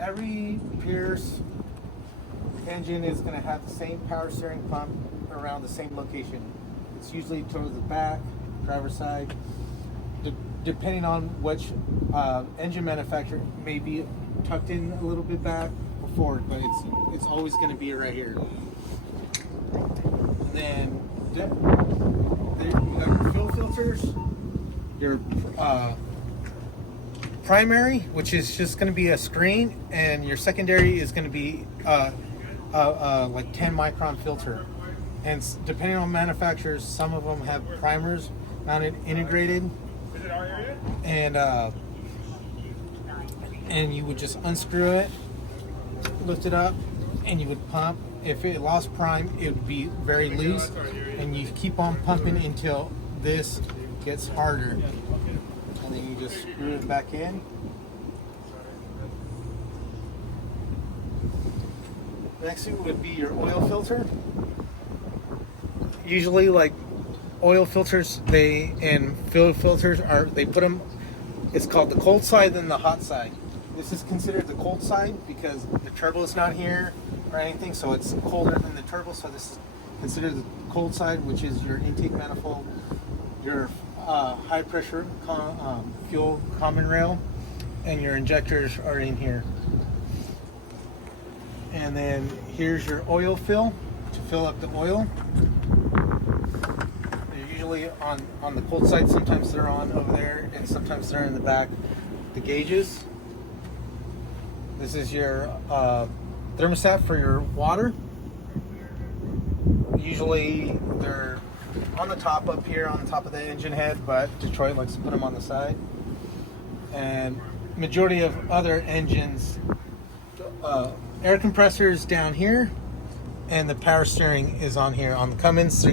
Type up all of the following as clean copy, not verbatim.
every Pierce engine is going to have the same power steering pump around the same location. It's usually towards the back, driver's side. Depending on which engine manufacturer, may be tucked in a little bit back or forward, but it's always going to be right here. And then you have your fuel filters, your primary, which is just going to be a screen, and your secondary is going to be like 10 micron filter. And depending on manufacturers, some of them have primers mounted integrated. And you would just unscrew it, lift it up, and you would pump. If it lost prime, it would be very loose, and you keep on pumping until this gets harder, and then you just screw it back in. Next thing would be your oil filter. Usually, like oil filters, and fuel filters they put them. It's called the cold side and the hot side. This is considered the cold side because the turbo is not here or anything, so it's colder than the turbo. So this is considered the cold side, which is your intake manifold, your high pressure fuel common rail, and your injectors are in here. And then here's your oil fill to fill up the oil. Usually on the cold side, sometimes they're on over there, and sometimes they're in the back. The gauges. This is your thermostat for your water. Usually they're on the top up here, on the top of the engine head, but Detroit likes to put them on the side. And majority of other engines, air compressors down here, and the power steering is on here. On the Cummins,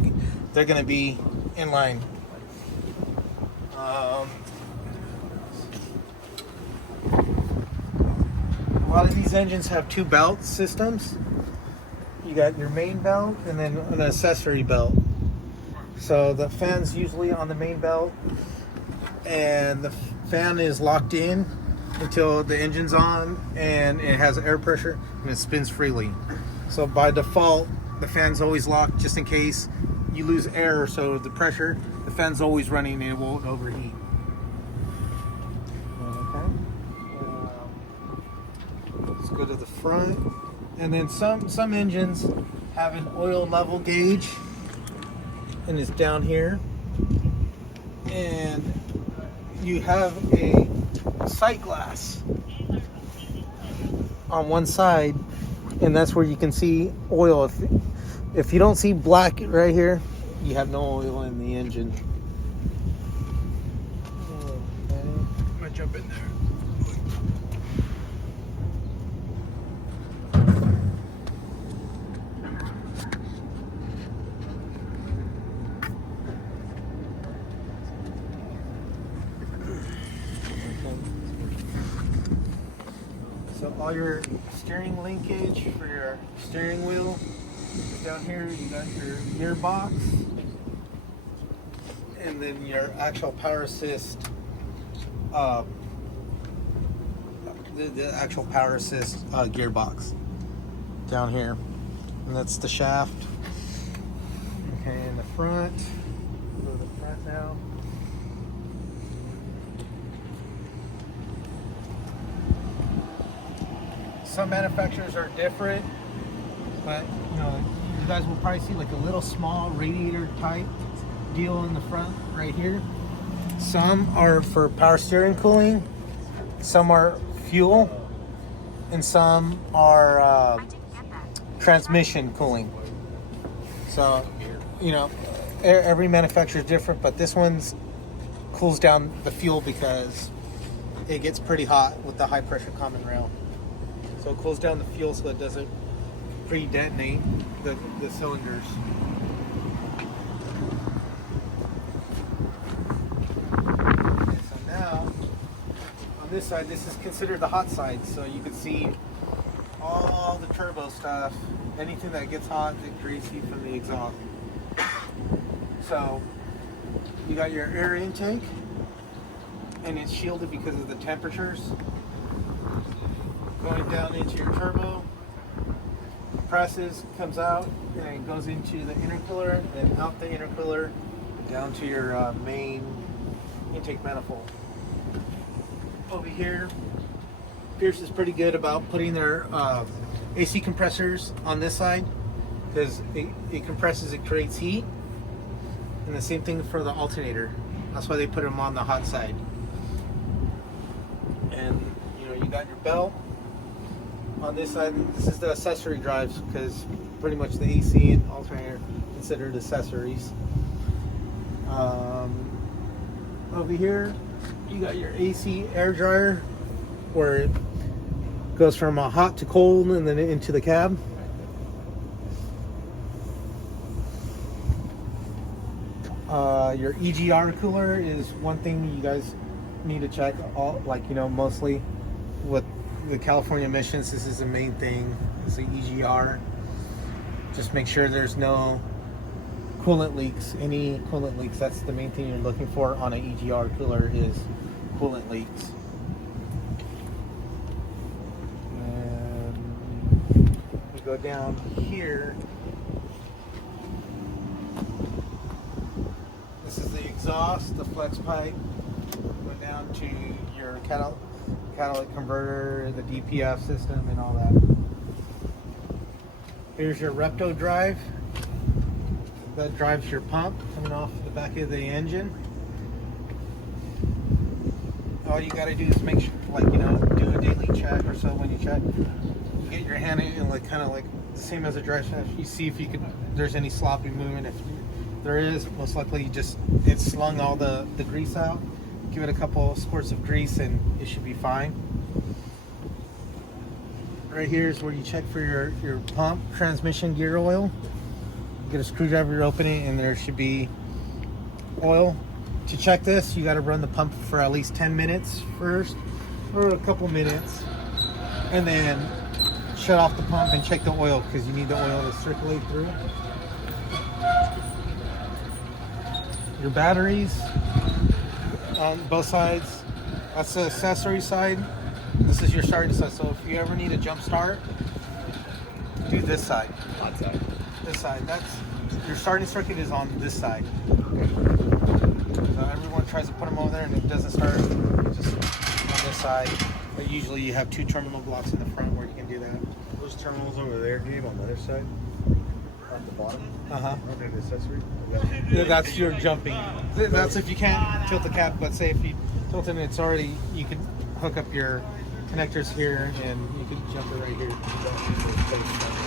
they're going to be in line. A lot of these engines have two belt systems. You got your main belt and then an accessory belt. So the fan's usually on the main belt, and the fan is locked in until the engine's on, and it has air pressure and it spins freely. So by default, the fan's always locked just in case you lose air, so the pressure, the fan's always running and it won't overheat. Okay. Let's go to the front. And then some engines have an oil level gauge, and it's down here. And you have a sight glass on one side, and that's where you can see oil. If you don't see black right here, you have no oil in the engine. Okay. I'm gonna jump in there. So all your steering linkage for your steering wheel is down here. You got your gearbox, and then your actual power assist. The actual power assist gearbox down here, and that's the shaft. Okay, in the front. Go to the front now. Some manufacturers are different, but you guys will probably see like a little small radiator type deal in the front right here. Some are for power steering cooling, some are fuel, and some are transmission cooling. So every manufacturer is different, but this one's cools down the fuel because it gets pretty hot with the high pressure common rail. So it cools down the fuel so it doesn't pre-detonate the cylinders. Okay, so now, on this side, this is considered the hot side. So you can see all the turbo stuff, anything that gets hot that creates heat from the exhaust. So you got your air intake, and it's shielded because of the temperatures. going down into your turbo. Presses, comes out, and it goes into the intercooler, and then out the intercooler down to your main intake manifold. Over here, Pierce is pretty good about putting their AC compressors on this side because it compresses, it creates heat, and the same thing for the alternator. That's why they put them on the hot side. And you got your belt on this side. This is the accessory drives because pretty much the AC and alternator considered accessories. Over here you got your AC air dryer where it goes from a hot to cold and then into the cab. Your EGR cooler is one thing you guys need to check. Mostly with the California emissions, this is the main thing, is the EGR. Just make sure there's no coolant leaks. Any coolant leaks, that's the main thing you're looking for on an EGR cooler, is coolant leaks. And we go down here. This is the exhaust, the flex pipe. Go down to your catalytic converter, the DPF system, and all that. Here's your Repto drive. That drives your pump coming off the back of the engine. All you gotta do is make sure, do a daily check or so. When you check, you get your hand in, kind of like the same as a drive shaft. You see if there's any sloppy movement. If there is, most likely it's slung all the grease out. Give it a couple squirts of grease and it should be fine. Right here is where you check for your pump transmission gear oil. Get a screwdriver, open it, and there should be oil. To check this, you got to run the pump for at least 10 minutes first, or a couple minutes, and then shut off the pump and check the oil because you need the oil to circulate through. Your batteries on both sides. That's the accessory side. This is your starting side. So if you ever need a jump start, do this side. Hot side. This side. That's your starting circuit is on this side. So everyone tries to put them over there and it doesn't start. Just on this side. But usually you have two terminal blocks in the front where you can do that. Those terminals over there, Gabe, on the other side, at the bottom. Aren't they an accessory? Yeah, that's your jumping. That's if you can't tilt the cap. But say if you tilt it, and it's already, you can hook up your connectors here and you can jump it right here.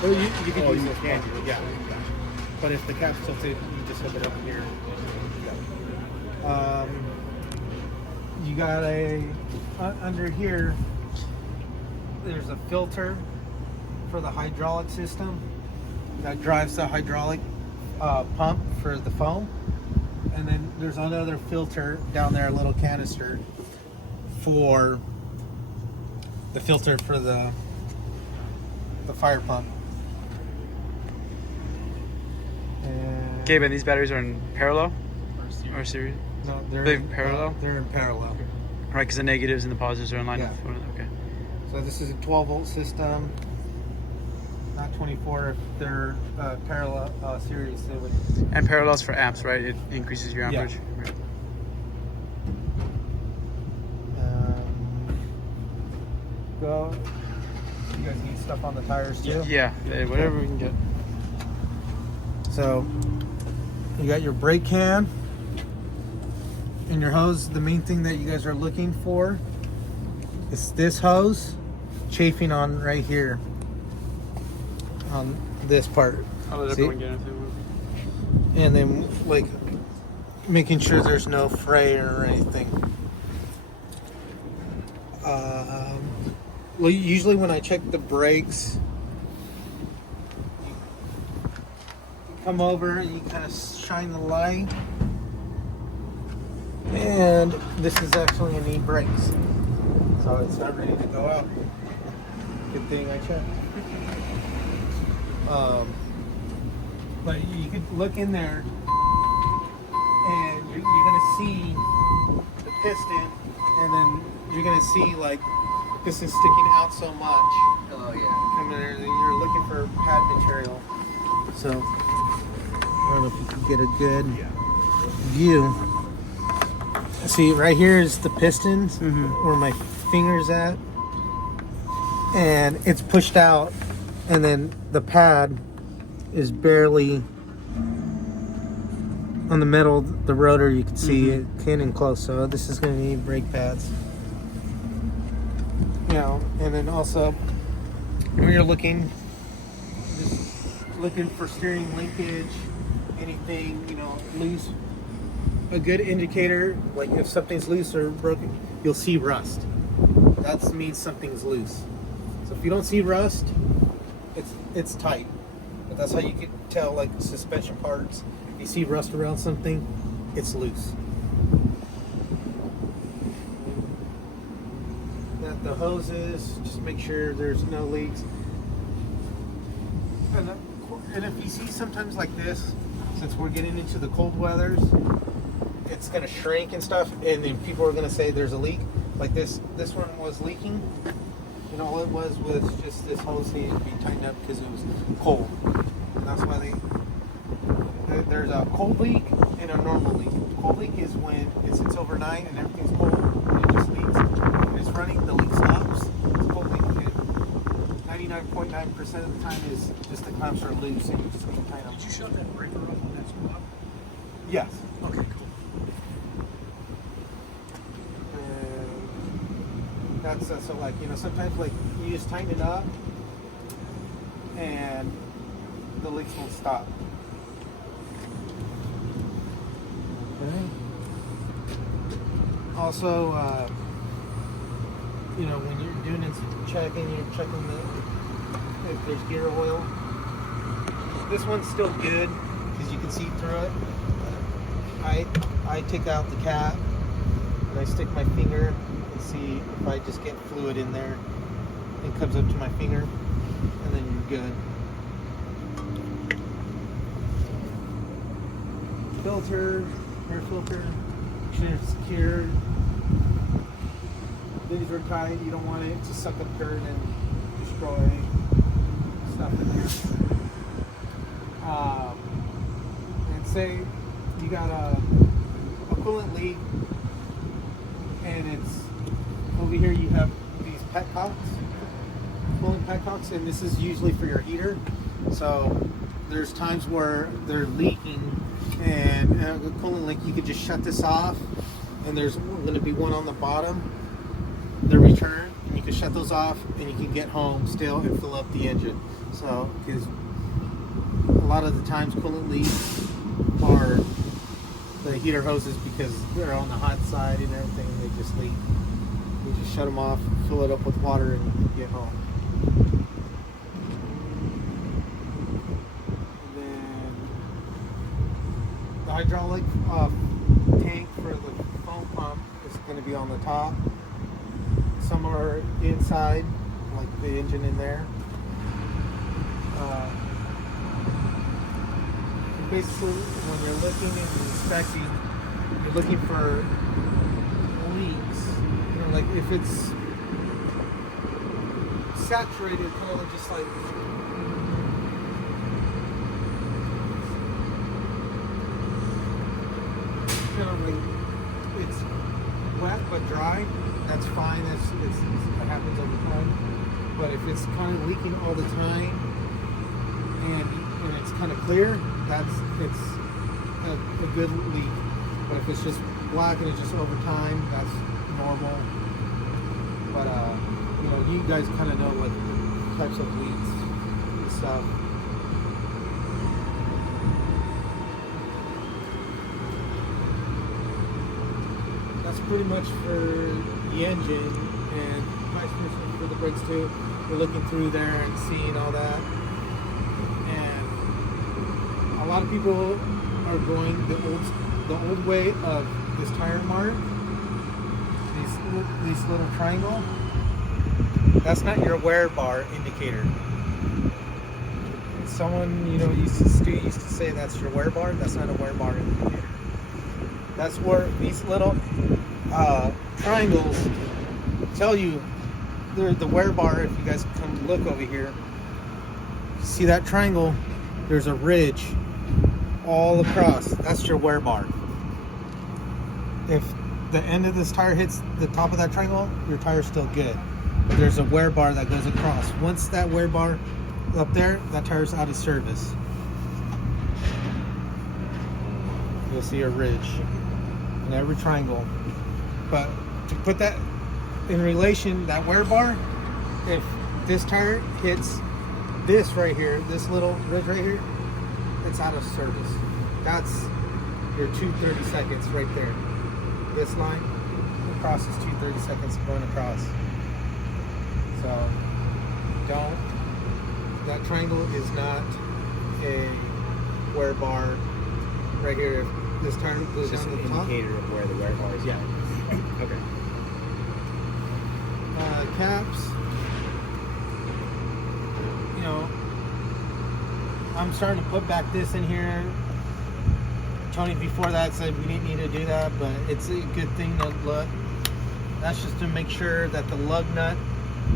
Or you can use it. Yeah. But if the cap's tilted, you just hook it up here. You got under here, there's a filter for the hydraulic system that drives the hydraulic pump for the foam. And then there's another filter down there, a little canister for the filter for the fire pump. And Gabe, and these batteries are in parallel or series? no, they're in parallel? They're in parallel. Right, because the negatives and the positives are in line Yeah. with one another. Okay. So this is a 12-volt system, not 24. If they're parallel series, they would. And parallels for amps, right? It increases your Yeah. amperage. Right. Go. You guys need stuff on the tires too? Yeah, whatever we can get. So you got your brake can and your hose. The main thing that you guys are looking for is this hose chafing on right here on this part. I'll let See? everyone get into it. And then making sure there's no fray or anything. Usually when I check the brakes, you come over and you kind of shine the light. And this is actually a knee brakes. So it's not ready to go out. Good thing I checked. But you could look in there and you're gonna see the piston, and then you're gonna see like piston's sticking out so much. Oh yeah. And then you're looking for pad material. So I don't know if you can get a good view. See, right here is the pistons, where my finger's at, and it's pushed out, and then the pad is barely on the metal, the rotor. You can see it getting close, so this is going to need brake pads. You know, and then also when you're looking for steering linkage, anything, you know, loose. A good indicator, like if something's loose or broken, you'll see rust. That means something's loose. So if you don't see rust, it's tight. But that's how you can tell, like suspension parts. If you see rust around something, it's loose. The hoses, just make sure there's no leaks. And if you see sometimes like this, since we're getting into the cold weathers, it's going to shrink and stuff, and then people are going to say there's a leak. Like this one was leaking, and all it was just this hose needed to be tightened up because it was cold. And that's why there's a cold leak and a normal leak. Cold leak is when it sits overnight and everything's cold and it just leaks. When it's running, the leak stops. It's cold leak, and 99.9% of the time is just the clamps are loose and you just need to tighten them. Did you shut that breaker off on that spot? Yes. Okay, cool. That's so like, you know, sometimes like you just tighten it up and the leaks won't stop. Okay. Also, you know, when you're doing this checking, you're checking if there's gear oil. This one's still good because you can see through it. I take out the cap and I stick my finger and see if I just get fluid in there. It comes up to my finger, and then you're good. Filter, air filter, make sure it's secured. These are tight. You don't want it to suck up dirt and destroy stuff in there. And say you got a coolant leak, and it's over here. You have these petcocks, coolant petcocks, and this is usually for your heater. So there's times where they're leaking, and the coolant leak. You could just shut this off, and there's going to be one on the bottom, the return, and you can shut those off, and you can get home still and fill up the engine. So because a lot of the times coolant leaks are the heater hoses because they're on the hot side and everything, and they just leak. You just shut them off, fill it up with water, and get home. And then the hydraulic tank for the foam pump is going to be on the top. Some are inside, like the engine in there. Basically, when you're looking and inspecting, you're looking for leaks. You know, like if it's saturated, kind of just like it's wet but dry. That's fine. That happens over time. But if it's kind of leaking all the time and it's kind of clear, it's a good leak. But if it's just black and it's just over time, that's normal. But you know, you guys kind of know what types of leaks and stuff. That's pretty much for the engine, and vice versa for the brakes too. We're looking through there and seeing all that. A lot of people are going the old way of this tire mark, these little triangle. That's not your wear bar indicator. Someone, you know, used to say that's your wear bar. That's not a wear bar indicator. That's where these little triangles tell you the wear bar, if you guys come look over here, see that triangle? There's a ridge all across. That's your wear bar. If the end of this tire hits the top of that triangle, your tire's still good. But there's a wear bar that goes across. Once that wear bar up there, that tire's out of service. You'll see a ridge in every triangle. But to put that in relation, that wear bar, if this tire hits this right here, this little ridge right here, it's out of service. That's your 230 seconds right there. This line across is 230 seconds going across. So that triangle is not a wear bar right here. If this tire goes It's just down an to the top, indicator of where the wear bar is. yeah. Okay. Caps, you know, I'm starting to put back this in here. Tony before that said we didn't need to do that, but it's a good thing to look. That's just to make sure that the lug nut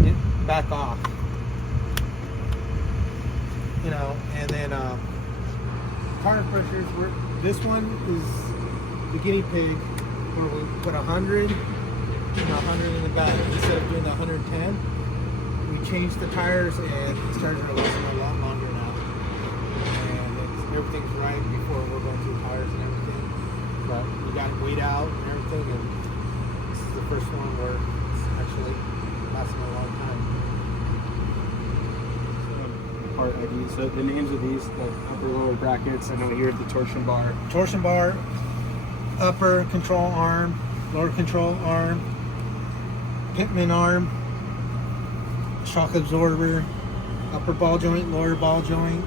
didn't back off, you know. And then tire pressures, this one is the guinea pig, where we put 100 and 100 in the back instead of doing the 110. We changed the tires, and these tires are lasting a lot longer now, and everything's right before we're going through tires and everything. But we got it weighed out and everything, and this is the first one where it's actually lasting a long time. Part IDs. So the names of these, the upper lower brackets. I know here the torsion bar. Torsion bar, upper control arm, lower control arm, pitman arm, shock absorber, upper ball joint, lower ball joint.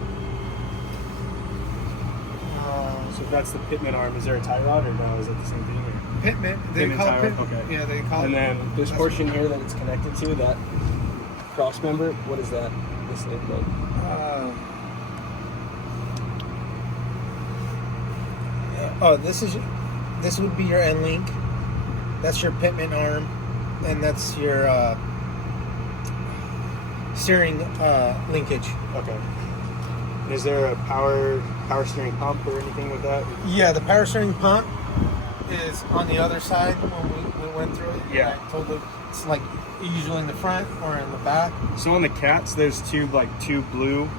So if that's the pitman arm, is there a tie rod or no? Is it the same thing? Or? Pitman, they Pitman call it tire, pitman. okay. Yeah, they call And it. then this portion here that it's connected to, that cross member, what is that? This thing called? This would be your end link. That's your pitman arm, and that's your steering linkage. Okay. Is there a power steering pump or anything with that? Yeah, the power steering pump is on the other side when we went through it. Yeah. I told you it's like usually in the front or in the back. So on the cats, there's two blue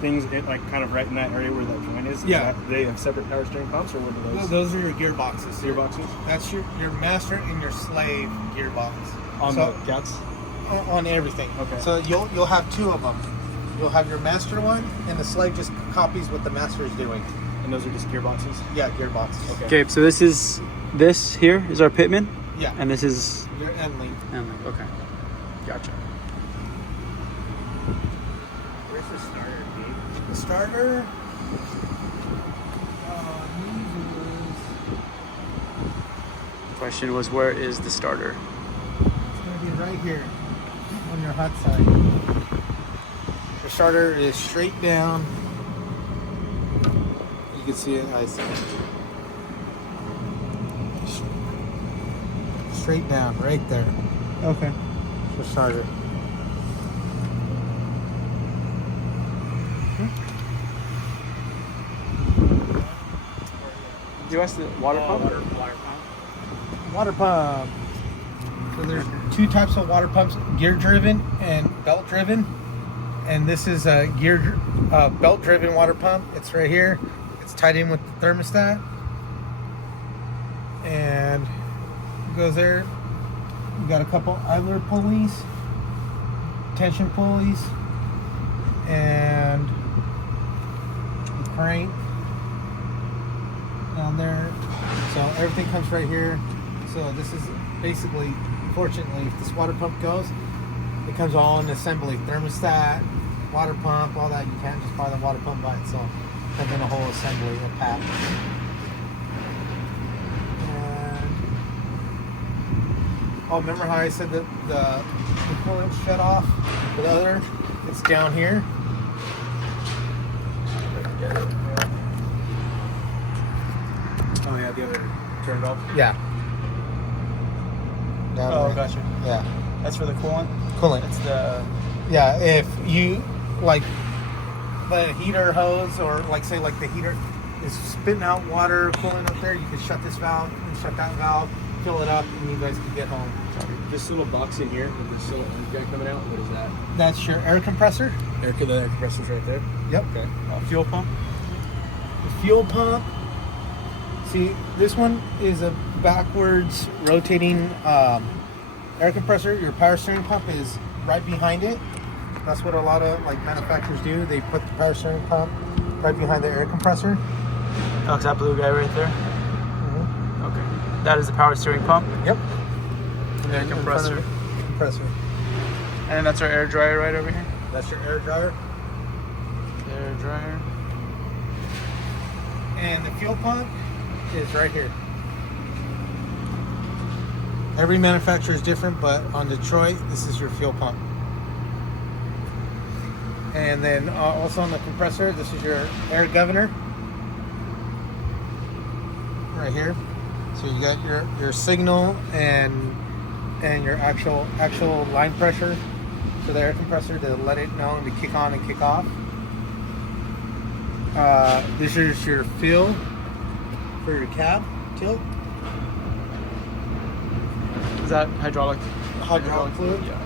things, like kind of right in that area where that joint is. Yeah. They have separate power steering pumps, or what are those? Those are your gearboxes. Gearboxes? That's your master and your slave gearbox. On So- the cats? on everything. Okay. So you'll have two of them. You'll have your master one, and the slave just copies what the master is doing. And those are just gearboxes? Yeah, gearbox. Okay, so this here is our pitman, Yeah. and this is Your end link. okay, gotcha. Where's the starter, Dave? The starter. Question was, where is the starter? It's gonna be right here on your hot side. The starter is straight down. You can see it. I see it. Straight down, right there. Okay. The starter. Did you ask the water pump? Water pump. So there's two types of water pumps: gear driven and belt driven. And this is a belt driven water pump. It's right here. It's tied in with the thermostat, and it goes there. We got a couple idler pulleys, tension pulleys, and a crank down there. So everything comes right here. So this is basically, fortunately, if this water pump goes, it comes all in assembly. Thermostat, water pump, all that. You can't just buy the water pump by itself. It comes in a whole assembly, a pack. And, oh, remember how I said that the coolant shut off? The other, it's down here. Oh yeah, the other turned off. Yeah. down Oh, there. gotcha. Yeah, That's for the coolant. coolant. That's the. Yeah, if you like the heater hose, or like say like the heater is spitting out water coolant up there, you can shut this valve and shut that valve, fill it up, and you guys can get home. This little box in here with this little orange guy coming out. What is that? That's your air compressor. The air compressor's right there. Yep. Okay. Fuel pump. The fuel pump. See, this one is a backwards rotating air compressor. Your power steering pump is right behind it. That's what a lot of like manufacturers do. They put the power steering pump right behind the air compressor. Oh, is that blue guy right there? Mm-hmm. Okay. That is the power steering pump. Yep. Air In front of compressor. the compressor. And then that's our air dryer right over here. That's your air dryer. Air dryer. And the fuel pump is right here. Every manufacturer is different, but on Detroit, this is your fuel pump. And then also on the compressor, this is your air governor. Right here. So you got your signal and your actual line pressure for the air compressor to let it know to kick on and kick off. This is your fill for your cab tilt. Is that hydraulic? Hydraulic fluid. Yeah.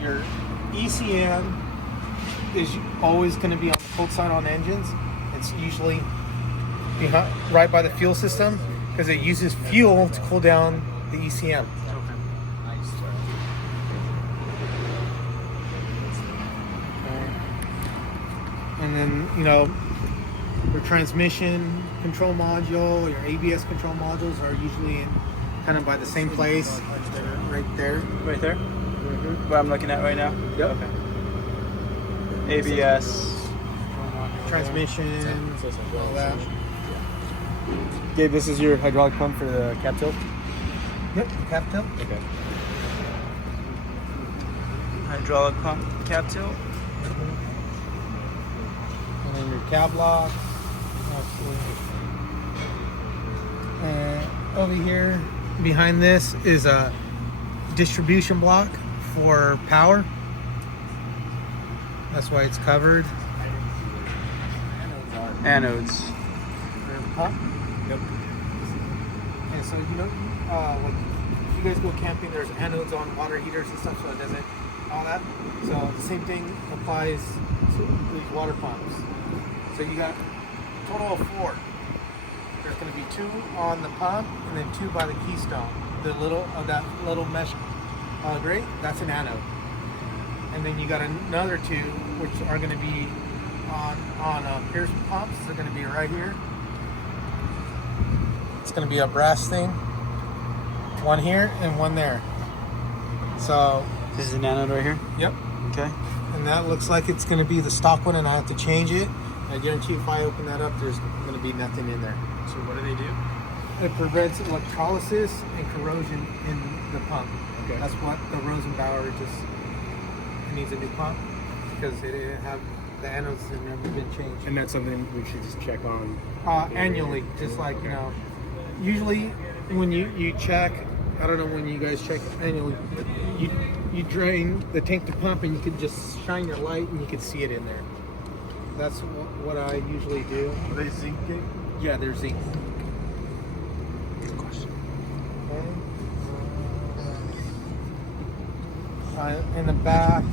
Your ECM is always going to be on the cold side on engines. It's usually behind, right by the fuel system, because it uses fuel to cool down the ECM. And then, you know, your transmission control module, your ABS control modules are usually in kind of by the same place. They're right there. Right there? Mm-hmm. What I'm looking at right now? Yep. Okay. ABS. Transmission, all that. Gabe, this is your hydraulic pump for the cap tilt? Yep, cap tilt. Okay. Hydraulic pump cap tilt. And then your cab lock. And over here, behind this is a distribution block for power. That's why it's covered. Anodes. For pump. Yep. And so, you know, like if you guys go camping, there's anodes on water heaters and stuff, so it doesn't, all that. So the same thing applies to these water pumps. So you got a total of 4. There's going to be 2 on the pump and then 2 by the keystone. The little of that little mesh grate, that's an anode. And then you got another 2 which are going to be on Pierce pumps. They're going to be right here. It's going to be a brass thing. 1 here and 1 there. So This is an anode right here. yep. Okay. And that looks like it's going to be the stock one, and I have to change it. I guarantee if I open that up, there's going to be nothing in there. So what do they do? It prevents electrolysis and corrosion in the pump. Okay. That's what the Rosenbauer just needs a new pump, because it didn't have the anodes have never been changed. And that's something we should just check on. Annually, just like, you know, usually when you check, I don't know when you guys check annually, you drain the tank to pump and you can just shine your light and you can see it in there. That's what I usually do. Are they zinc? Yeah, they're zinc. Good question. In the back.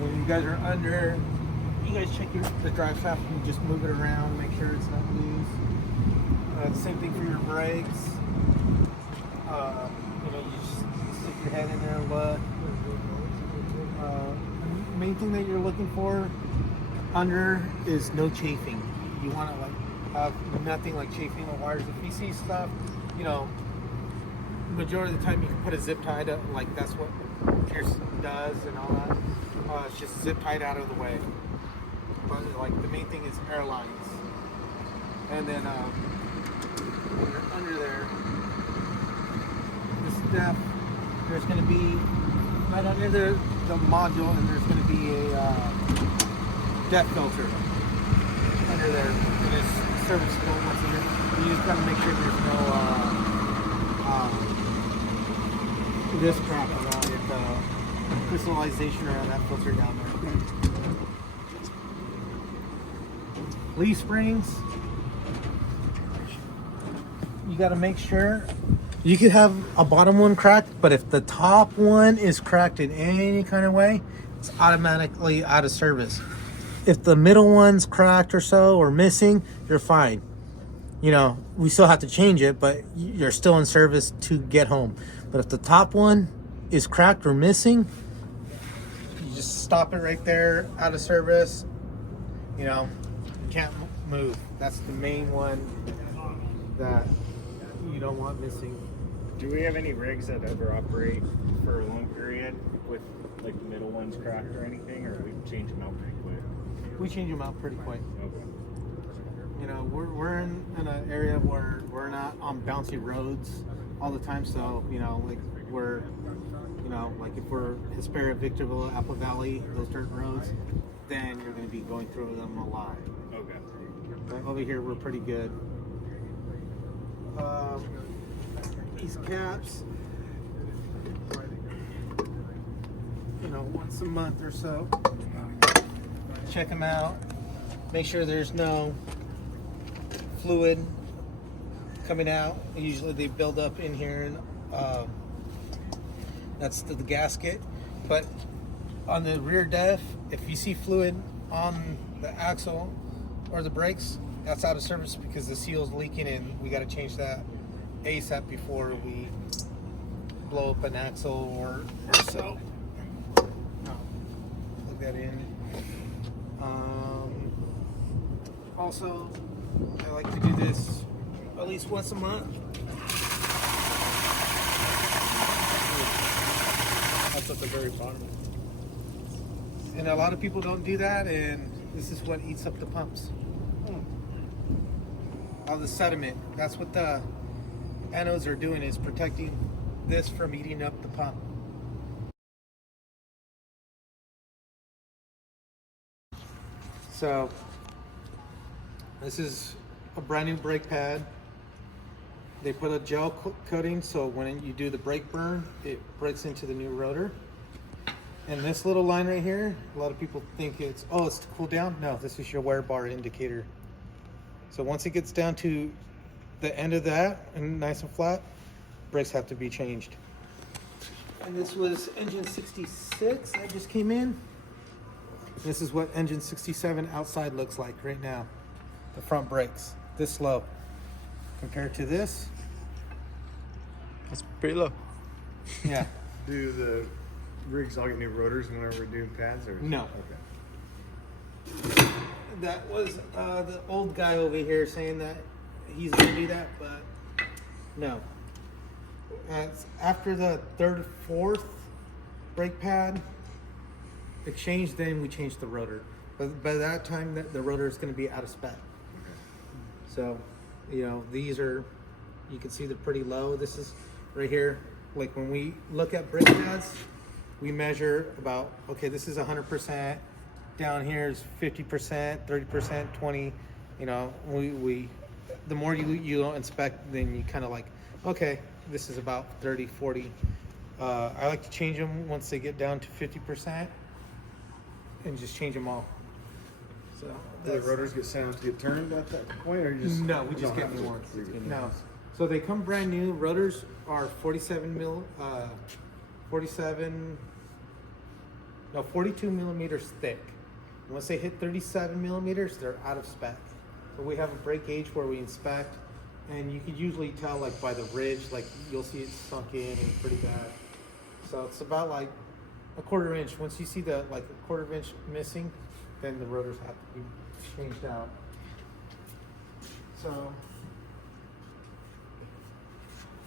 When you guys are under, you guys check the drive shaft and just move it around, make sure it's not loose. The same thing for your brakes. You know, you just stick your head in there and look. Main thing that you're looking for under is no chafing. You want to like have nothing like chafing the wires. If you see stuff, you know, majority of the time you can put a zip tie to, like that's what Pierce does and all that. It's just zip tied out of the way. But like the main thing is airlines. And then when you're under there, the step, there's going to be right under the module, and there's going to be a depth filter. serviceable once a year. You just gotta make sure there's no this crap around it, crystallization around that filter down there. Leaf springs, you gotta make sure. You could have a bottom one cracked, but if the top one is cracked in any kind of way, it's automatically out of service. If the middle one's cracked or so, or missing, you're fine. You know, we still have to change it, but you're still in service to get home. But if the top one is cracked or missing, you just stop it right there, out of service. You know, you can't move. That's the main one that you don't want missing. Do we have any rigs that ever operate for a long period with like the middle ones cracked or anything, or we change them out pretty quick? We change them out pretty quick. Okay. You know, we're in an area where we're not on bouncy roads all the time, so you know, like we're, you know, like if we're Hesperia, Victorville, Apple Valley, those dirt roads, then you're going to be going through them a lot. Okay. But over here, we're pretty good. These caps, you know, once a month or so, check them out. Make sure there's no fluid coming out. Usually they build up in here, and that's the gasket. But on the rear def, if you see fluid on the axle or the brakes, that's out of service because the seal's leaking, and we got to change that ASAP before we blow up an axle or so. Plug that in. Also, I like to do this at least once a month. That's at the very bottom. And a lot of people don't do that, and this is what eats up the pumps. All the sediment. That's what the anodes are doing, is protecting this from eating up the pump. So this is a brand new brake pad. They put a gel coating so when you do the brake burn, it breaks into the new rotor. And this little line right here, a lot of people think it's to cool down. No, this is your wear bar indicator. So once it gets down to the end of that and nice and flat, brakes have to be changed. And this was engine 66 that just came in. This is what engine 67 outside looks like right now. The front brakes, this low. Compared to this, That's pretty low. yeah. Do the rigs all get new rotors whenever we're doing pads? Or No. Okay. That was the old guy over here saying that he's gonna do that, but no. After the third, fourth brake pad exchange, then we changed the rotor. But by that time, the rotor is going to be out of spec. So, you know, these are, you can see they're pretty low. This is right here. Like when we look at brake pads, we measure about, okay, this is 100%. Down here is 50%, 30%, 20. You know, we the more you don't inspect, then you kind of like, okay, this is about 30, 40. I like to change them once they get down to 50% and just change them all. So Do the rotors get sent out to get turned at that point, or you just no, we just get new ones. No, so they come brand new. Rotors are 42 millimeters thick. Once they hit 37 millimeters, they're out of spec. So we have a brake gauge where we inspect, and you can usually tell like by the ridge, like you'll see it sunk in and pretty bad. So it's about like a quarter inch. Once you see the like a quarter inch missing, then the rotors have to be changed out. So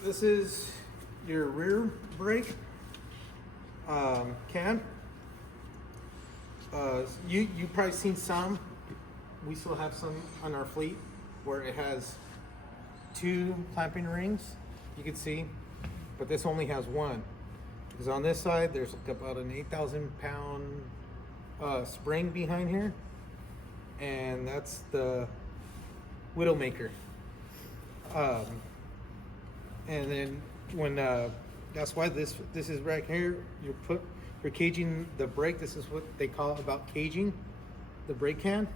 this is your rear brake cam. You've probably seen some. We still have some on our fleet where it has 2 clamping rings, you can see, but this only has 1. Because on this side, there's like about an 8,000 pound spring behind here, and that's the Widowmaker. And then when that's why this is right here. You're caging the brake. This is what they call about caging the brake can.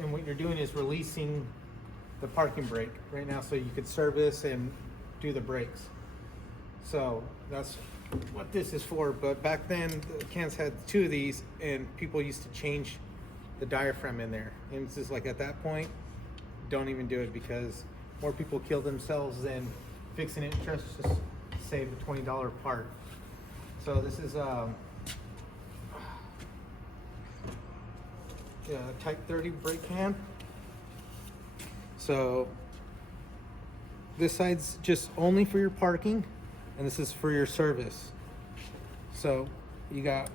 And what you're doing is releasing the parking brake right now, so you could service and do the brakes. So that's what this is for. But back then, the cans had 2 of these, and people used to change the diaphragm in there. And it's just like at that point, don't even do it, because more people kill themselves than fixing it just to save a $20 part. So this is Type 30 brake can. So this side's just only for your parking, and this is for your service. So you got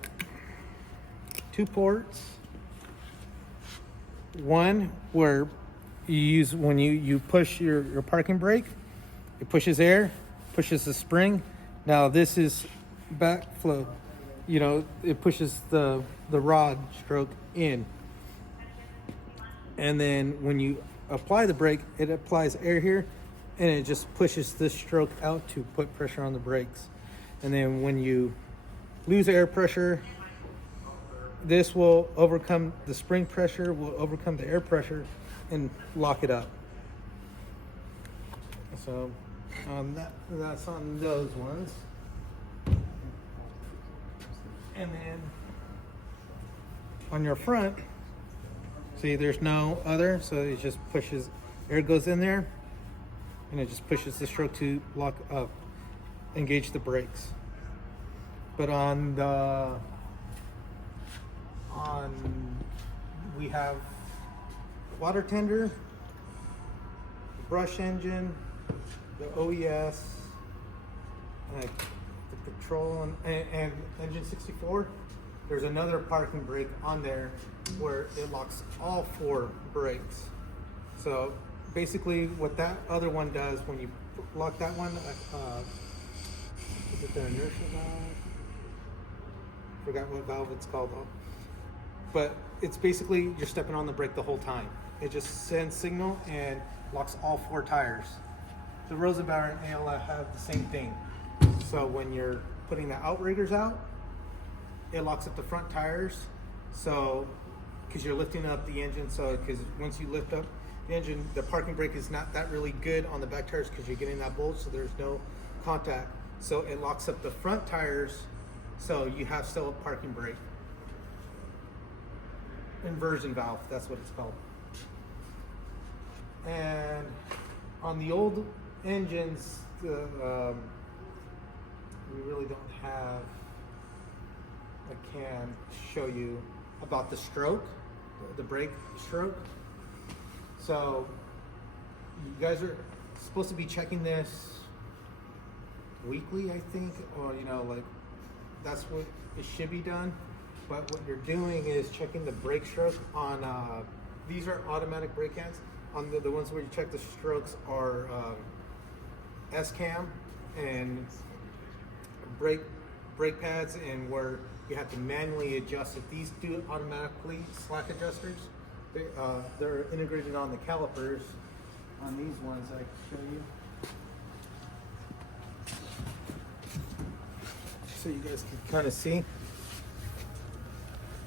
2 ports. One where you use when you push your parking brake, it pushes air, pushes the spring. Now this is backflow. You know, it pushes the rod stroke in. And then when you apply the brake, it applies air here, and it just pushes this stroke out to put pressure on the brakes. And then when you lose air pressure, this will overcome the spring pressure, will overcome the air pressure, and lock it up. So that's on those ones. And then on your front, see, there's no other, so it just pushes, air goes in there, and it just pushes the stroke to lock up, engage the brakes. But we have water tender, brush engine, the OES, and the control and engine 64. There's another parking brake on there where it locks all 4 brakes. So basically what that other one does, when you lock that one, is it the inertia valve? Forgot what valve it's called though. But it's basically you're stepping on the brake the whole time. It just sends signal and locks all 4 tires. The Rosenbauer and ALF have the same thing. So when you're putting the outriggers out, it locks up the front tires. So, because you're lifting up the engine, so because once you lift up the engine, the parking brake is not that really good on the back tires because you're getting that bulge, so there's no contact. So it locks up the front tires, so you have still a parking brake. Inversion valve, that's what it's called. And on the old engines, we really don't have a can to show you about the stroke, the brake stroke. So you guys are supposed to be checking this weekly, I think, or like that's what it should be done. But what you're doing is checking the brake stroke on these are automatic brake cans. On the ones where you check the strokes are S-cam and brake pads, and where you have to manually adjust it. These do it automatically, slack adjusters. They're integrated on the calipers. On these ones, I can show you. So you guys can kind of see.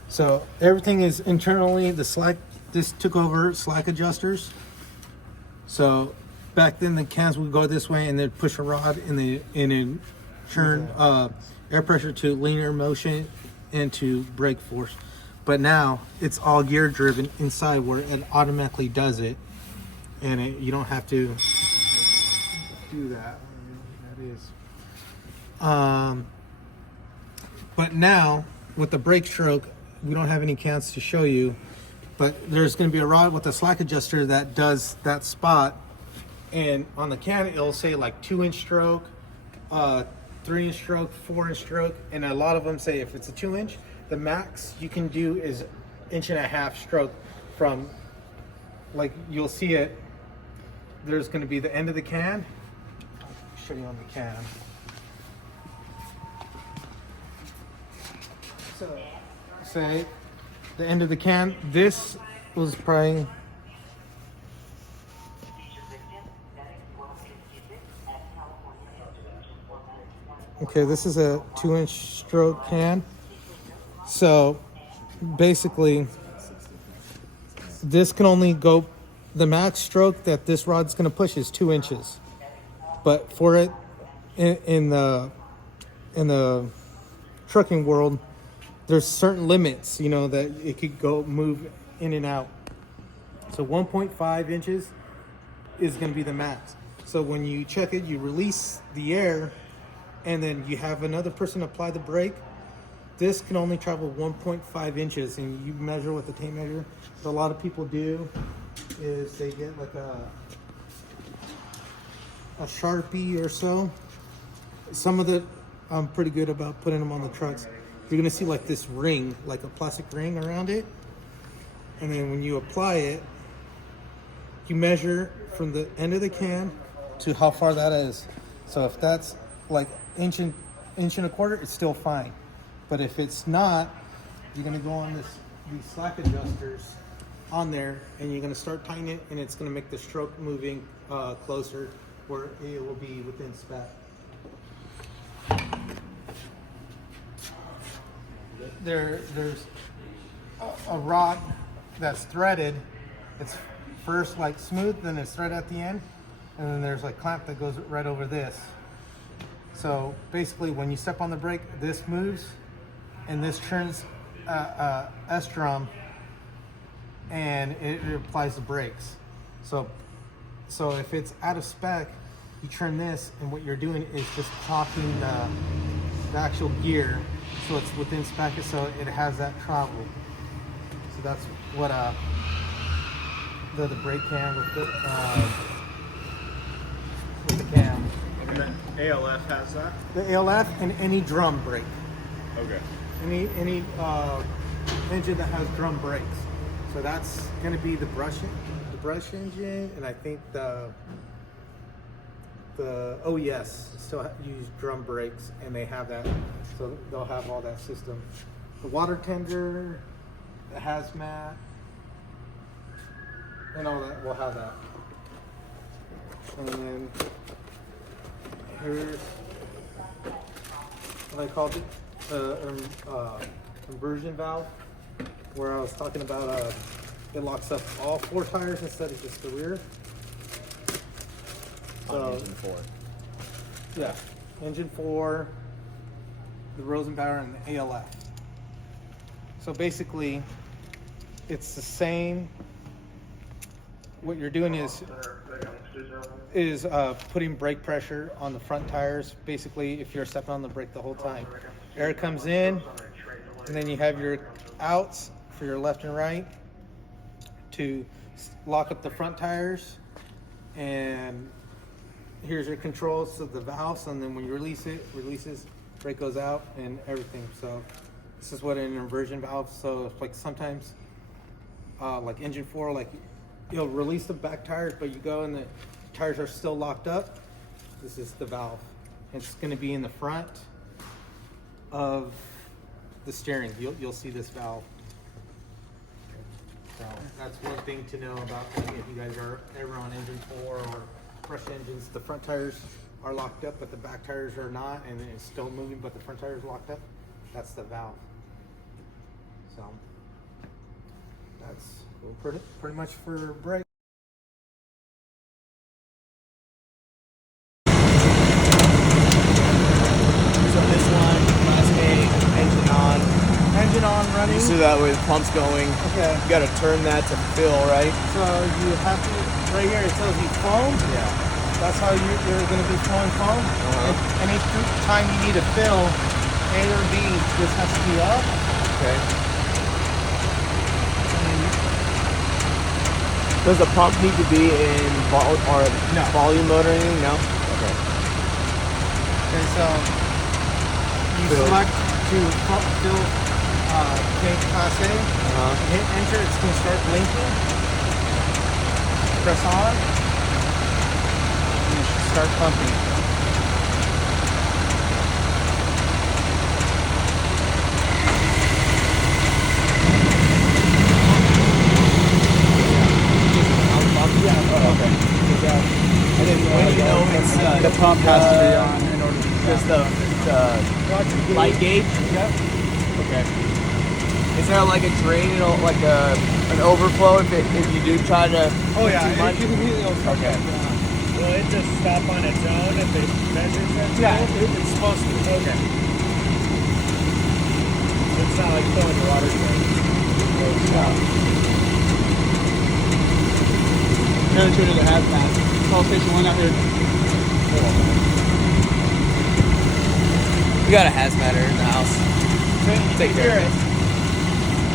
So everything is internally, the slack, this took over slack adjusters. So back then the cans would go this way and then push a rod and turn air pressure to linear motion and to brake force. But now it's all gear driven inside where it automatically does it, and you don't have to do that. That is. But now with the brake stroke, we don't have any cans to show you, but there's going to be a rod with a slack adjuster that does that spot, and on the can it'll say like 2-inch stroke, 3-inch stroke, 4-inch stroke, and a lot of them say if it's a 2-inch, the max you can do is 1.5 inch stroke. From, like, you'll see it, there's going to be the end of the can. I'll show you on the can. So say the end of the can, this was probably. Okay, this is a 2-inch stroke can. So basically, this can only go, the max stroke that this rod's going to push is 2 inches. But for it, in the trucking world, there's certain limits, you know, that it could go move in and out. So 1.5 inches is going to be the max. So when you check it, you release the air, and then you have another person apply the brake. This can only travel 1.5 inches, and you measure with the tape measure. What a lot of people do is they get like a Sharpie or so. Some of the, I'm pretty good about putting them on the trucks. You're gonna see like this ring, like a plastic ring around it. And then when you apply it, you measure from the end of the can to how far that is. So if that's like inch and a quarter, it's still fine. But if it's not, you're gonna go on these slack adjusters on there, and you're gonna start tightening it, and it's gonna make the stroke moving closer, where it will be within spec. There's a rod that's threaded. It's first like smooth, then it's threaded at the end, and then there's like clamp that goes right over this. So basically, when you step on the brake, this moves, and this turns S drum, and it applies the brakes. So if it's out of spec, you turn this, and what you're doing is just clocking the actual gear, so it's within spec, so it has that travel. So that's what the brake cam with the cam. And then ALF has that? The ALF and any drum brake. Okay. Any engine that has drum brakes. So that's going to be the brush engine, and I think the OES still use drum brakes, and they have that, so they'll have all that system. The water tender, the hazmat, and all that will have that. And then here's what I called it, inversion valve, where I was talking about it locks up all 4 tires instead of just the rear. On engine 4. Yeah, engine 4, the Rosenbauer, and the ALF. So basically, it's the same. What you're doing is putting brake pressure on the front tires. Basically, if you're stepping on the brake the whole time, air comes in, and then you have your outs for your left and right to lock up the front tires, and here's your controls of the valves, and then when you release it, releases, brake goes out, and everything. So this is what an inversion valve. So like sometimes, like engine 4, like you'll release the back tires, but you go and the tires are still locked up. This is the valve. It's going to be in the front of the steering. You'll see this valve. So that's one thing to know about, like, if you guys are ever on engine 4 or brush engines. The front tires are locked up, but the back tires are not, and it's still moving, but the front tires are locked up. That's the valve. So that's pretty much for brake. So this one, Class A, engine on, running. You see that with pumps going. Okay. You got to turn that to fill, right? So you have to, right here it tells you foam. Yeah. That's how you're going to be flowing foam. If any time you need to fill, A or B, this has to be up. Okay. Does the pump need to be in volume mode or anything? No? Okay. Okay, so you Fill. select to fill tank Class A. Hit enter, it's going to start blinking. Press on. And it should start pumping. the pump has to be on in order to just the light gauge. Yep. Okay. Is there like a drain, like an overflow if you do try to? Oh yeah, Too much? Okay. Will it just stop on its own if it measures that? Yeah, it's supposed to. Okay. It's not like filling the water tank. Turn to the hazmat. Call station 1 out here. We got a hazmatter in the house. Take care of it.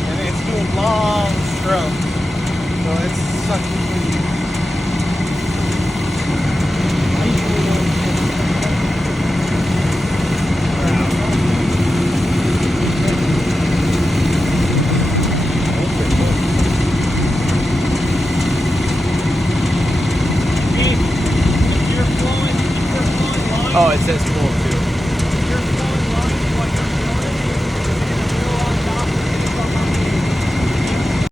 And it's doing long strokes. So it's sucking pretty. Oh, it says full.